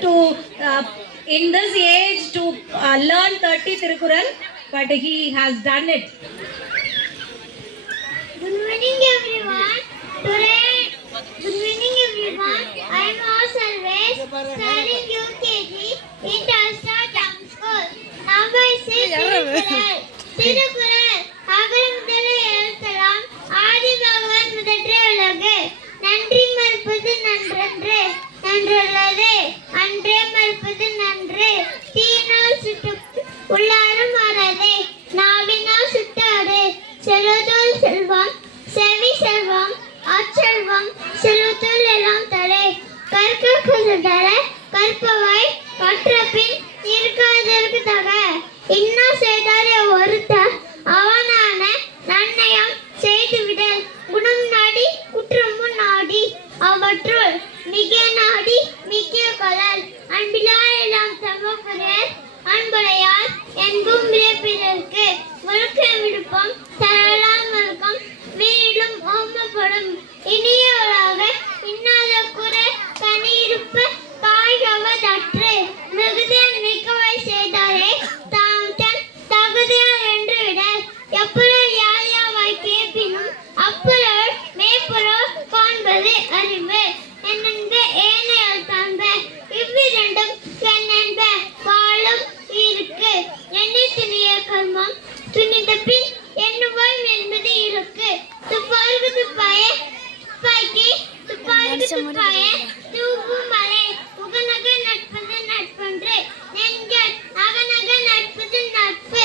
to in this age to learn 30 Tirukural, but he has done it. Good morning everyone. Today, good morning everyone. I am always studying UKG in Talstar Town School. Now I say Tirukural. Tirukural. அகரம் முதல எழுத்தலாம் ஆதி பகவான் முதற்றே உலகு நன்றி மறுப்பது நன்றன்று நன்றுள்ளது அன்றே மறுப்பது நன்று தீனால் சுட்டு உள்ளாரும் மாறாதே நாவினால் சுட்டாடு செல்வதோல் செல்வம் செவி செல்வம் ஆச்செல்வம் செல்வத்தோல் எல்லாம் தலை கற்க கருதல கற்பவை கற்ற பின் இருக்காதற்கு தக இன்னா செய்தாரே ஒருத்தர் அவனான நன்னயம் செய்துவிடல் குணம் நாடி குற்றமும் நாடி அவற்றுள் மிக நாடி மிக கலல் அன்பிலார் எல்லாம் சமபுரர் அன்புடையார் என்பும் பிறருக்கு முழுக்க விடுப்பம் தரலாம் மறுக்கம் வீடும் ஓமப்படும் இனியவராக இன்னாத குற கனி இருப்ப காய்கவதற்று மிகுதியால் மிக்கவை செய்தாரே தாம் தன் தகுதியார் என்று விட எப்பொருள் யார் யாவாய் கேட்பினும் அப்பொருள் மேற்பொருள் காண்பது அறிவு என்னென்ப ஏனையால் காண்ப இவ்விரண்டும் கண்ணென்ப வாழும் இருக்கு எண்ணி துணிய கர்மம் துணிந்த பின் எண்ணுவோம் என்பது இருக்கு துப்பாருக்கு துப்பாய துப்பாக்கி துப்பாருக்கு துப்பாய தூப்பு மலை முகநக நட்பது நட்பன்று நெஞ்சல் அகநக நட்பது நட்பு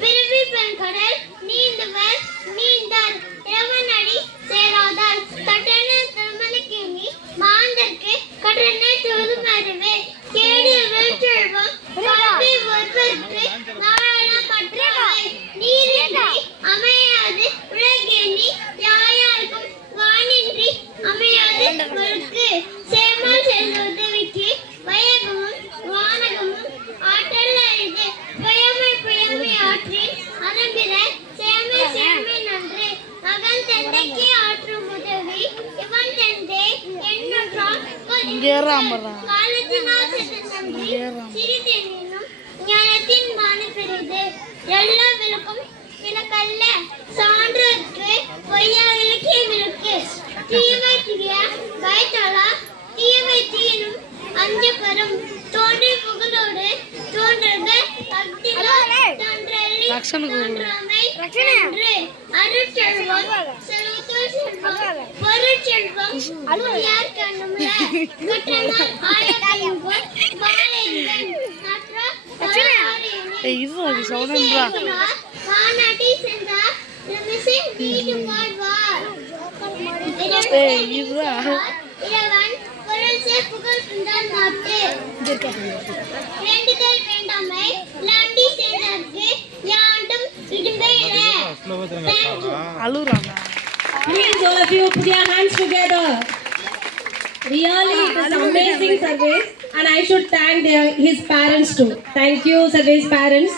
பிறவி பெண்கடல் நீந்துவர் நீந்தார் இரவனடி சேராதார் கட்டண திருமணக்கேணி மாந்தற்கு கடனை தோதும் அறிவு கேடு வீழ்ச்செல்வம் கல்வி ஒருவருக்கு நாராயணம் கற்றவை நீரின்றி அமையாது உலகேணி யாயாருக்கும் வானின்றி அமையாது ஒருக்கு சேமல் செய்த உதவிக்கு வயகமும் வானகமும் ஆற்றல் அறிந்து புயமை ஆற்றின் அரம்பில சேமை சேமை நன்று மகன் தந்தைக்கு ஆற்றும் உதவி இவன் தந்தை என்னொன்றால் காலத்தினால் செய்த நன்றி சிறிதெனினும் ஞானத்தின் மான பெரிது எல்லா விளக்கும் விளக்கல்ல சான்றோர்க்கு பொய்யா விளக்கிய விளக்கு தீமை திரிய பயத்தாளா தீமை தீனும் அஞ்சப்பெறும் தோன்றி புகழோடு தோன்றுக தோன்றலி தோன்றாமை நன்று அருட்செல்வம் செல்வத்தோல் செல்வம் பொருட்செல்வம் யார் கண்ணுமுல குற்றமால் ஆயக்கையும்போல் வாழைகள் மாநாட்டி சென்றார் மிசின் வீடு வாழ்வார் இறைவன் பொருள் சேர் புகழ் புந்தால் நாட்டு வேண்டுதல் வேண்டாமை லாண்டி சேர்ந்தார்க்கு யாண்டும் இடும்பே Please all of you put your hands together. Really, it is amazing service, and I should thank his parents too. Thank you, service parents.